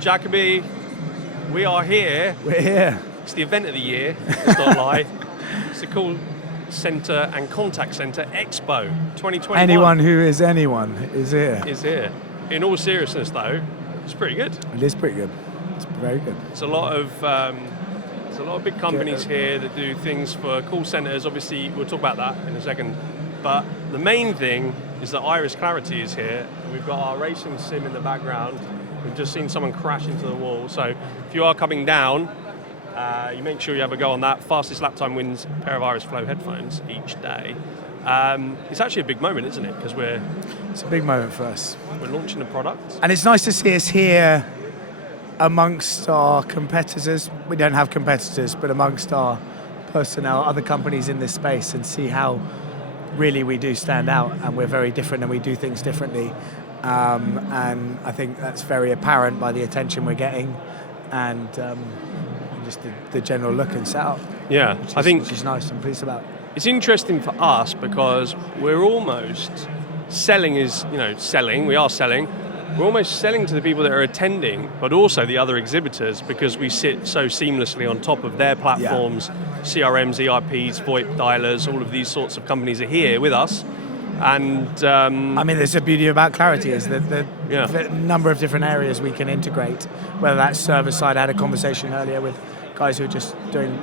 Jacobi, we are here. We're here. It's the event of the year, let's not lie. It's the Call Center and Contact Center Expo 2021. Anyone who is anyone is here. Is here. In all seriousness though, it's pretty good. It is pretty good. It's very good. It's a lot of big companies here that do things for call centers. Obviously, we'll talk about that in a second. But the main thing is that Iris Clarity is here. We've got our racing sim in the background. We've just seen someone crash into the wall. So if you are coming down, you make sure you have a go on that. Fastest lap time wins a pair of Iris Flow headphones each day. It's actually a big moment, isn't it? Because it's a big moment for us. We're launching a product. And it's nice to see us here amongst our competitors. We don't have competitors, but amongst our personnel, other companies in this space, and see how really we do stand out, and we're very different and we do things differently. And I think that's very apparent by the attention we're getting and just the general look and setup. Yeah, which is nice. I'm pleased about. It's interesting for us because we're almost selling. We are selling. We're almost selling to the people that are attending, but also the other exhibitors, because we sit so seamlessly on top of their platforms. CRMs, ERPs, VoIP dialers, all of these sorts of companies are here with us. And there's the beauty about Clarity is the number of different areas we can integrate, whether that's server side. I had a conversation earlier with guys who are just doing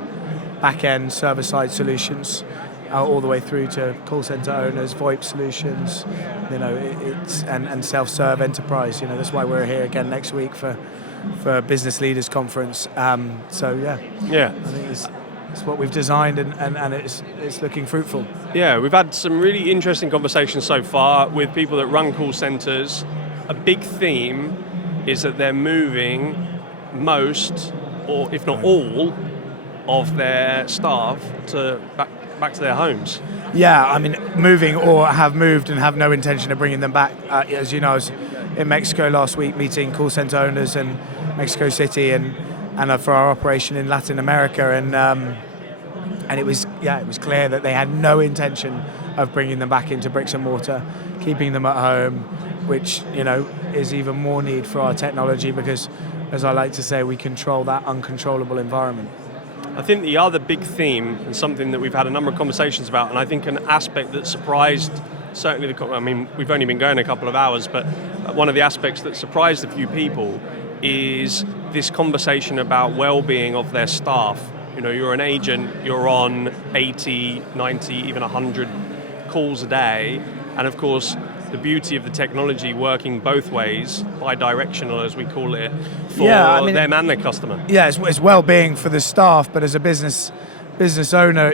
back-end server-side solutions, all the way through to call center owners, VoIP solutions, it's and self-serve enterprise. That's why we're here again next week for Business Leaders Conference. I think it's what we've designed, and it's looking fruitful. Yeah, we've had some really interesting conversations so far with people that run call centers. A big theme is that they're moving most, or if not all, of their staff back to their homes. Yeah, moving or have moved and have no intention of bringing them back. As you know, I was in Mexico last week meeting call center owners in Mexico City and for our operation in Latin America, and it was clear that they had no intention of bringing them back into bricks and mortar, keeping them at home, which is even more need for our technology because, as I like to say, we control that uncontrollable environment. I think the other big theme, and something that we've had a number of conversations about, and I think an aspect that surprised certainly we've only been going a couple of hours, but one of the aspects that surprised a few people is this conversation about well-being of their staff. You're an agent, you're on 80, 90, even 100 calls a day, and of course the beauty of the technology working both ways, bi-directional as we call it, for them and their customer. Yeah, it's well-being for the staff, but as a business owner,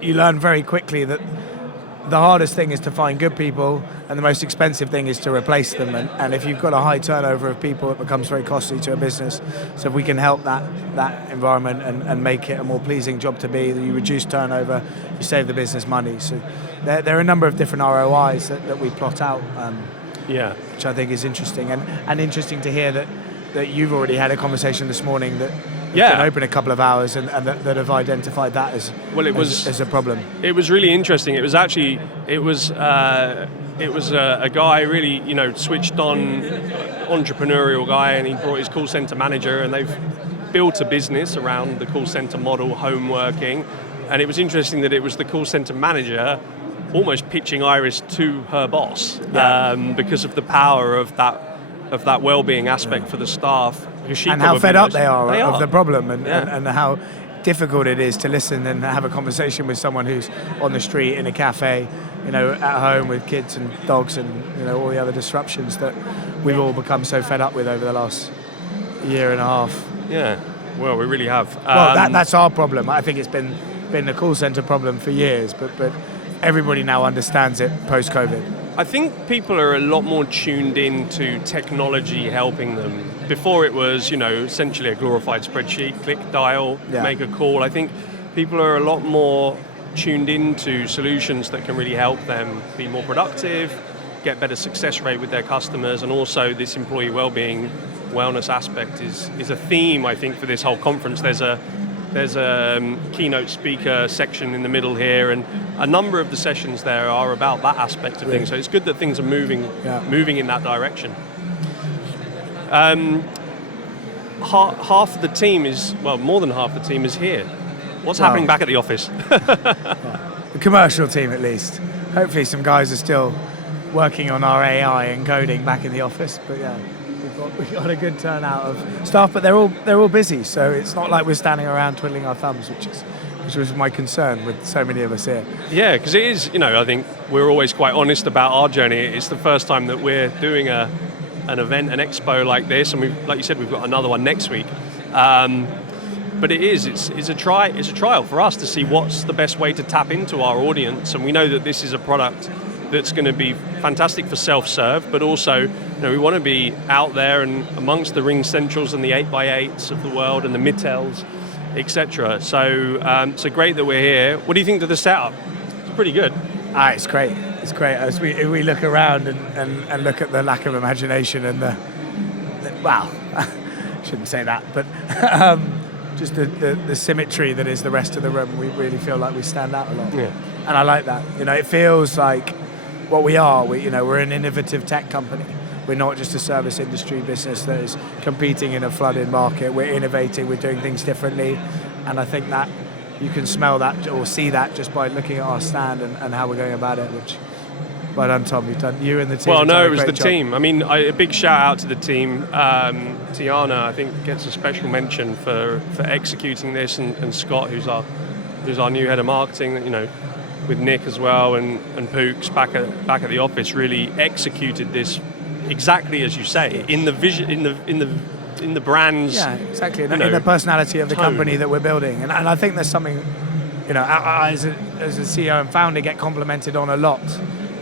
you learn very quickly that the hardest thing is to find good people, and the most expensive thing is to replace them. And if you've got a high turnover of people, it becomes very costly to a business. So if we can help that environment and make it a more pleasing job to be, you reduce turnover, you save the business money. So there are a number of different ROIs that we plot out, which I think is interesting. And interesting to hear that you've already had a conversation this morning that been open a couple of hours and that have identified that as a problem. It was really interesting. It was a guy really switched on, entrepreneurial guy, and he brought his call center manager, and they've built a business around the call center model, home working. And it was interesting that it was the call center manager almost pitching Iris to her boss because of the power of that well-being aspect for the staff. And how fed up they are of the problem, and how difficult it is to listen and have a conversation with someone who's on the street, in a cafe, at home with kids and dogs and all the other disruptions that we've all become so fed up with over the last year and a half. Yeah, well, we really have. That's our problem. I think it's been the call center problem for years, but everybody now understands it post-COVID. I think people are a lot more tuned in to technology helping them. Before it was, essentially a glorified spreadsheet, click, dial, make a call. I think people are a lot more tuned into solutions that can really help them be more productive, get better success rate with their customers, and also this employee well-being, wellness aspect is a theme, I think, for this whole conference. There's a keynote speaker section in the middle here, and a number of the sessions there are about that aspect of things. So it's good that things are moving in that direction. half of the team is, well, more than half the team is here. What's happening back at the office? The commercial team, at least. Hopefully some guys are still working on our AI and coding back in the office, but yeah, we've got a good turnout of staff, but they're all busy, so it's not like we're standing around twiddling our thumbs, which was my concern with so many of us here. Yeah, because it is, I think we're always quite honest about our journey. It's the first time that we're doing an event, an expo like this, and like you said, we've got another one next week. But it's a trial for us to see what's the best way to tap into our audience, and we know that this is a product that's going to be fantastic for self-serve, but also we want to be out there and amongst the Ring Centrals and the 8x8s of the world and the Mittels, etc. So great that we're here. What do you think of the setup? It's pretty good. It's great. It's great. As we look around and look at the lack of imagination and well, shouldn't say that, but just the symmetry that is the rest of the room, we really feel like we stand out a lot. Yeah. And I like that. It feels like what we are. We're an innovative tech company. We're not just a service industry business that is competing in a flooded market. We're innovating, we're doing things differently. And I think that you can smell that or see that just by looking at our stand and how we're going about it, which, well done, Tom, you and the team. Well, no, it was the team. I mean, a big shout out to the team. Tiana, I think, gets a special mention for executing this, and Scott, who's our new head of marketing, with Nick as well, and Pooks back at the office, really executed this exactly as you say, in the vision, in the brand's, yeah, exactly, in the personality of the company that we're building, and I think there's something, I, as a CEO and founder, get complimented on a lot,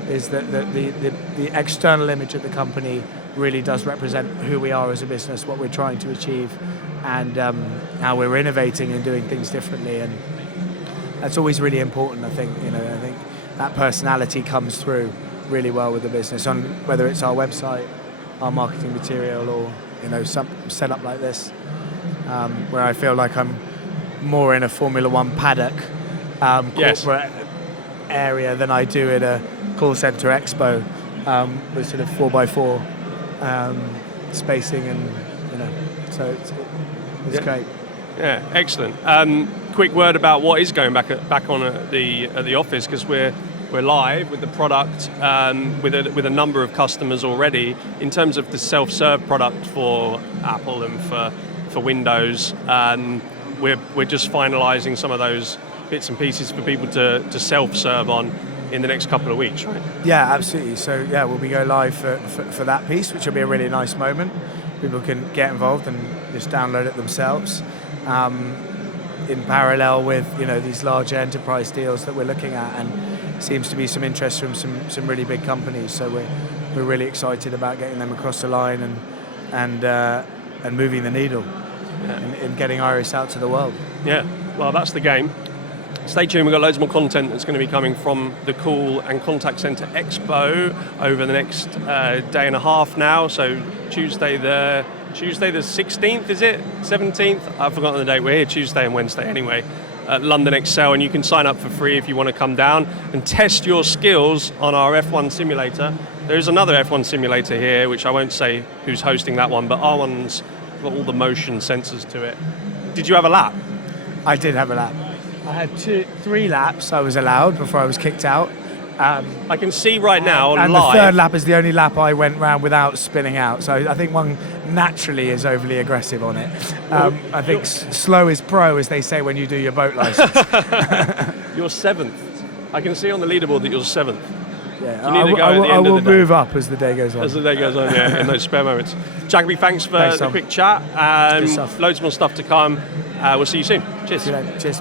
is that the external image of the company really does represent who we are as a business, what we're trying to achieve, and how we're innovating and doing things differently, and that's always really important. I think that personality comes through really well with the business, on whether it's our website, our marketing material, or some setup like this, where I feel like I'm more in a Formula One paddock corporate area than I do in a call center expo with sort of 4x4 spacing, and so it's great. Yeah, excellent. Quick word about what is going back on at the office, because we're live with the product with a number of customers already. In terms of the self-serve product for Apple and for Windows, we're just finalising some of those bits and pieces for people to self-serve on in the next couple of weeks, right? Yeah, absolutely. So yeah, we'll be going live for that piece, which will be a really nice moment. People can get involved and just download it themselves. In parallel with these larger enterprise deals that we're looking at, and seems to be some interest from some really big companies. So we're really excited about getting them across the line and moving the needle and getting Iris out to the world. Yeah, well, that's the game. Stay tuned, we've got loads more content that's going to be coming from the Call and Contact Center Expo over the next day and a half now. So Tuesday the 16th, is it? 17th? I've forgotten the date. We're here Tuesday and Wednesday anyway at London ExCel, and you can sign up for free if you want to come down and test your skills on our F1 simulator. There is another F1 simulator here, which I won't say who's hosting that one, but our one's got all the motion sensors to it. Did you have a lap? I did have a lap. I had 3 laps I was allowed before I was kicked out. I can see right now and live. The third lap is the only lap I went round without spinning out. So I think one naturally is overly aggressive on it. I think slow is pro, as they say when you do your boat license. You're 7th. I can see on the leaderboard that you're 7th. Yeah, you need to go at the end I will of the day. move up as the day goes on. As the day goes on, yeah, in those spare moments. Jacobi, thanks for the quick chat. Loads more stuff to come. We'll see you soon. Cheers. Cheers.